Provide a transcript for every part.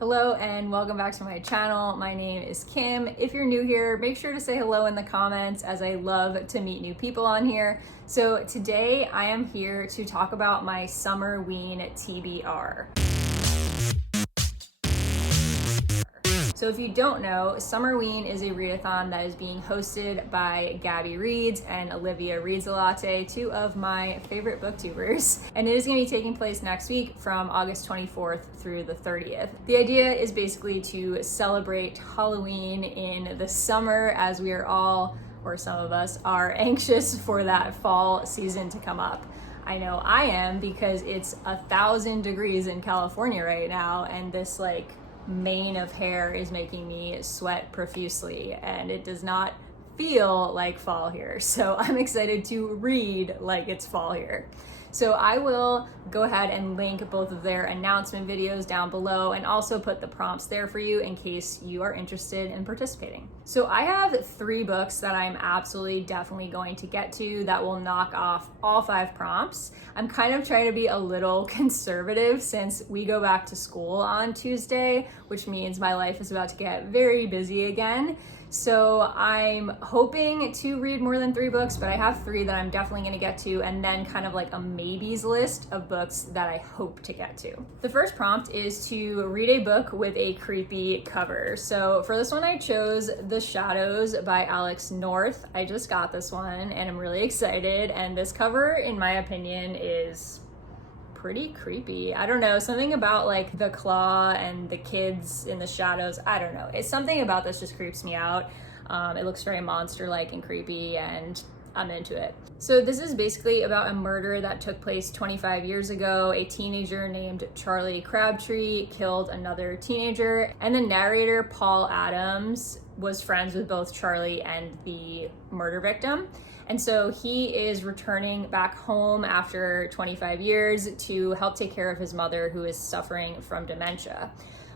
Hello and welcome back to my channel. My name is Kim. If you're new here, make sure to say hello in the comments as I love to meet new people on here. So today I am here to talk about my Summerween TBR. So if you don't know, Summerween is a readathon that is being hosted by Gabby Reads and oliviareadsalatte, two of my favorite booktubers. And it is going to be taking place next week from August 24th through the 30th. The idea is basically to celebrate Halloween in the summer as we are all, or some of us, are anxious for that fall season to come up. I know I am because it's 1,000 degrees in California right now, and this mane of hair is making me sweat profusely, and it does not feel like fall here. So I'm excited to read like it's fall here. So I will go ahead and link both of their announcement videos down below and also put the prompts there for you in case you are interested in participating. So I have 3 books that I'm absolutely definitely going to get to that will knock off all 5 prompts. I'm kind of trying to be a little conservative since we go back to school on Tuesday, which means my life is about to get very busy again. So I'm hoping to read more than 3 books, but I have 3 that I'm definitely going to get to, and then kind of like a maybes list of books that I hope to get to. The first prompt is to read a book with a creepy cover. So for this one, I chose The Shadows by Alex North. I just got this one and I'm really excited. And this cover, in my opinion, is pretty creepy. I don't know, something about like the claw and the kids in the shadows. I don't know. It's something about this just creeps me out. It looks very monster-like and creepy, and I'm into it. So this is basically about a murder that took place 25 years ago. A teenager named Charlie Crabtree killed another teenager, and the narrator, Paul Adams, was friends with both Charlie and the murder victim. And so he is returning back home after 25 years to help take care of his mother, who is suffering from dementia.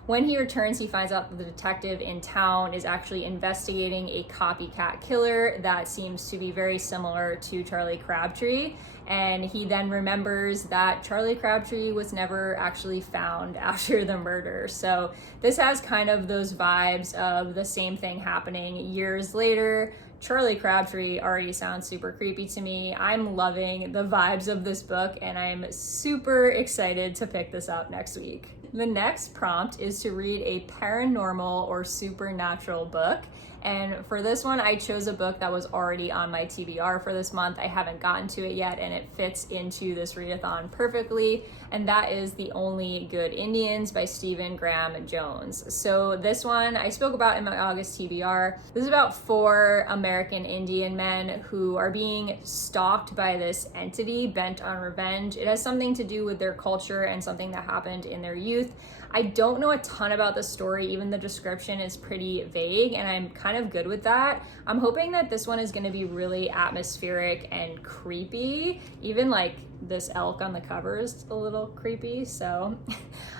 When he returns, he finds out that the detective in town is actually investigating a copycat killer that seems to be very similar to Charlie Crabtree. And he then remembers that Charlie Crabtree was never actually found after the murder. So this has kind of those vibes of the same thing happening years later. Charlie Crabtree already sounds super creepy to me. I'm loving the vibes of this book, and I'm super excited to pick this up next week. The next prompt is to read a paranormal or supernatural book. And for this one, I chose a book that was already on my TBR for this month. I haven't gotten to it yet, and it fits into this readathon perfectly. And that is The Only Good Indians by Stephen Graham Jones. So this one I spoke about in my August TBR. This is about 4 American Indian men who are being stalked by this entity bent on revenge. It has something to do with their culture and something that happened in their youth. I don't know a ton about the story. Even the description is pretty vague, and I'm kind of good with that. I'm hoping that this one is going to be really atmospheric and creepy. Even like this elk on the cover is a little creepy. So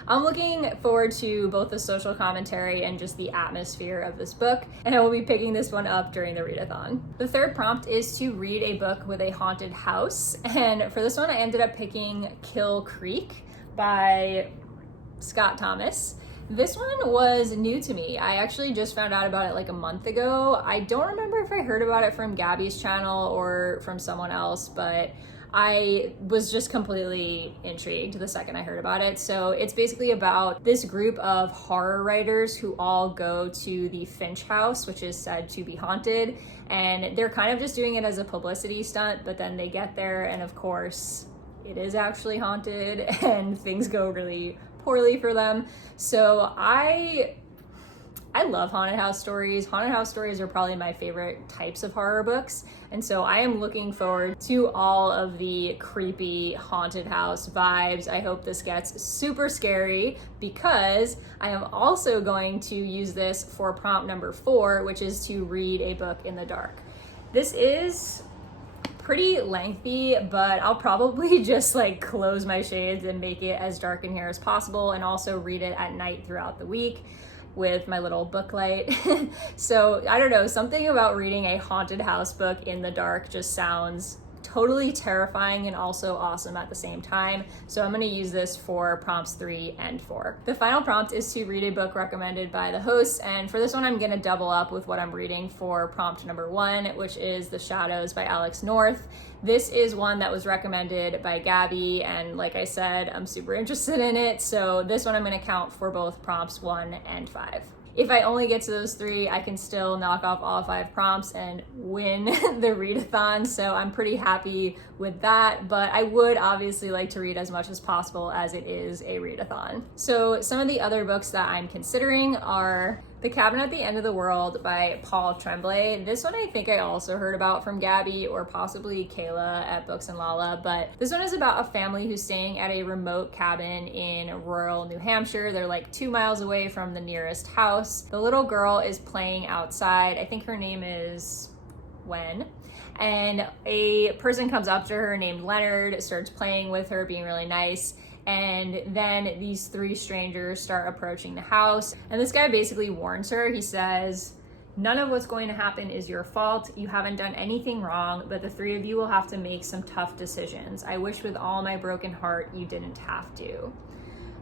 I'm looking forward to both the social commentary and just the atmosphere of this book, and I will be picking this one up during the readathon. The third prompt is to read a book with a haunted house, and for this one I ended up picking Kill Creek by Scott Thomas. This one was new to me. I actually just found out about it like a month ago. I don't remember if I heard about it from Gabby's channel or from someone else, but I was just completely intrigued the second I heard about it. So it's basically about this group of horror writers who all go to the Finch house, which is said to be haunted, and they're kind of just doing it as a publicity stunt, but then they get there and of course it is actually haunted and things go really poorly for them. So I love haunted house stories. Haunted house stories are probably my favorite types of horror books. And so I am looking forward to all of the creepy haunted house vibes. I hope this gets super scary because I am also going to use this for prompt number 4, which is to read a book in the dark. This is pretty lengthy, but I'll probably just close my shades and make it as dark in here as possible, and also read it at night throughout the week with my little book light. So I don't know, something about reading a haunted house book in the dark just sounds totally terrifying and also awesome at the same time. So I'm going to use this for prompts 3 and 4. The final prompt is to read a book recommended by the host, and for this one I'm going to double up with what I'm reading for prompt number 1, which is The Shadows by Alex North. This is one that was recommended by Gabby, and like I said, I'm super interested in it, so this one I'm going to count for both prompts 1 and 5. If I only get to those 3, I can still knock off all 5 prompts and win the readathon, so I'm pretty happy with that, but I would obviously like to read as much as possible as it is a readathon. So some of the other books that I'm considering are The Cabin at the End of the World by Paul Tremblay. This one I think I also heard about from Gabby or possibly Kayla at Books and Lala, but this one is about a family who's staying at a remote cabin in rural New Hampshire. They're like 2 miles away from the nearest house. The little girl is playing outside. I think her name is Wen. And a person comes up to her named Leonard, starts playing with her, being really nice. And then these 3 strangers start approaching the house. And this guy basically warns her. He says, "None of what's going to happen is your fault. You haven't done anything wrong, but the 3 of you will have to make some tough decisions. I wish with all my broken heart you didn't have to."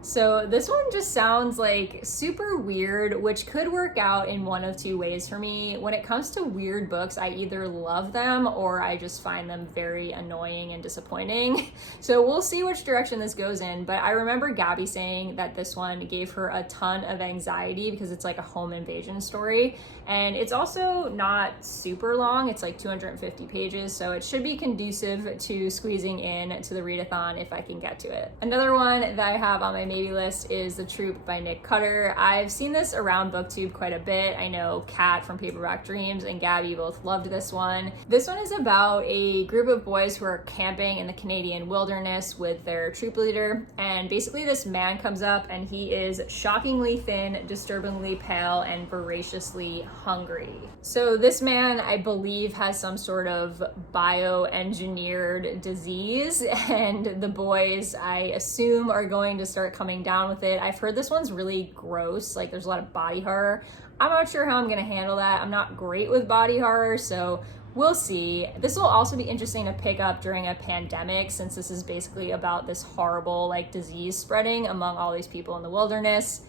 So this one just sounds like super weird, which could work out in one of 2 ways for me. When it comes to weird books, I either love them or I just find them very annoying and disappointing. So we'll see which direction this goes in, but I remember Gabby saying that this one gave her a ton of anxiety because it's like a home invasion story. And it's also not super long. It's like 250 pages, so it should be conducive to squeezing in to the readathon if I can get to it. Another one that I have on my maybe list is The Troop by Nick Cutter. I've seen this around BookTube quite a bit. I know Kat from Paperback Dreams and Gabby both loved this one. This one is about a group of boys who are camping in the Canadian wilderness with their troop leader, and basically this man comes up and he is shockingly thin, disturbingly pale, and voraciously hungry. So this man, I believe, has some sort of bioengineered disease, and the boys, I assume, are going to start coming down with it. I've heard this one's really gross, like there's a lot of body horror. I'm not sure how I'm gonna handle that. I'm not great with body horror, so we'll see. This will also be interesting to pick up during a pandemic, since this is basically about this horrible like disease spreading among all these people in the wilderness.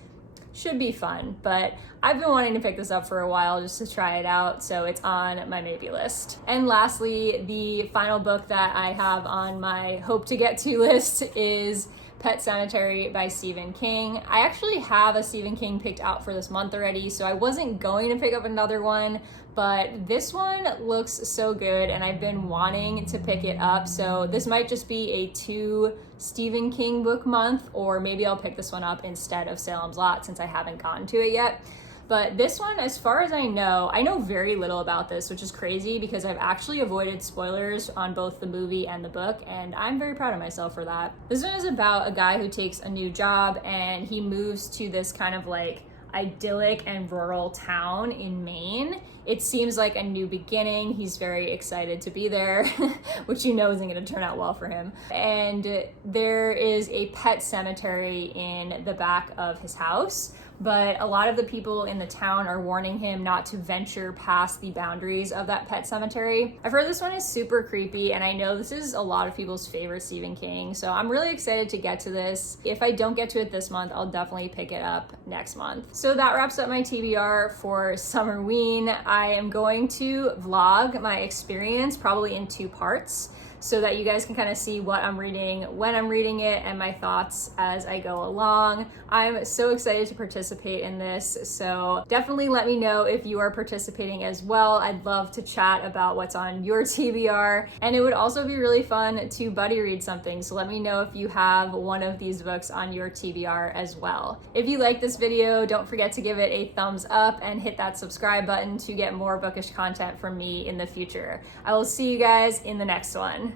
Should be fun, but I've been wanting to pick this up for a while just to try it out, so it's on my maybe list. And lastly, the final book that I have on my hope to get to list is Pet Sanitary by Stephen King. I actually have a Stephen King picked out for this month already, so I wasn't going to pick up another one, but this one looks so good and I've been wanting to pick it up, so this might just be a 2 Stephen King book month, or maybe I'll pick this one up instead of Salem's Lot since I haven't gotten to it yet. But this one, as far as I know very little about this, which is crazy because I've actually avoided spoilers on both the movie and the book, and I'm very proud of myself for that. This one is about a guy who takes a new job and he moves to this kind of like idyllic and rural town in Maine. It seems like a new beginning. He's very excited to be there, which you know isn't going to turn out well for him. And there is a pet cemetery in the back of his house, but a lot of the people in the town are warning him not to venture past the boundaries of that pet cemetery. I've heard this one is super creepy, and I know this is a lot of people's favorite Stephen King, so I'm really excited to get to this. If I don't get to it this month, I'll definitely pick it up next month. So that wraps up my TBR for Summerween. I am going to vlog my experience probably in 2 parts, so that you guys can kind of see what I'm reading, when I'm reading it, and my thoughts as I go along. I'm so excited to participate in this, so definitely let me know if you are participating as well. I'd love to chat about what's on your TBR, and it would also be really fun to buddy read something, so let me know if you have one of these books on your TBR as well. If you like this video, don't forget to give it a thumbs up and hit that subscribe button to get more bookish content from me in the future. I will see you guys in the next one.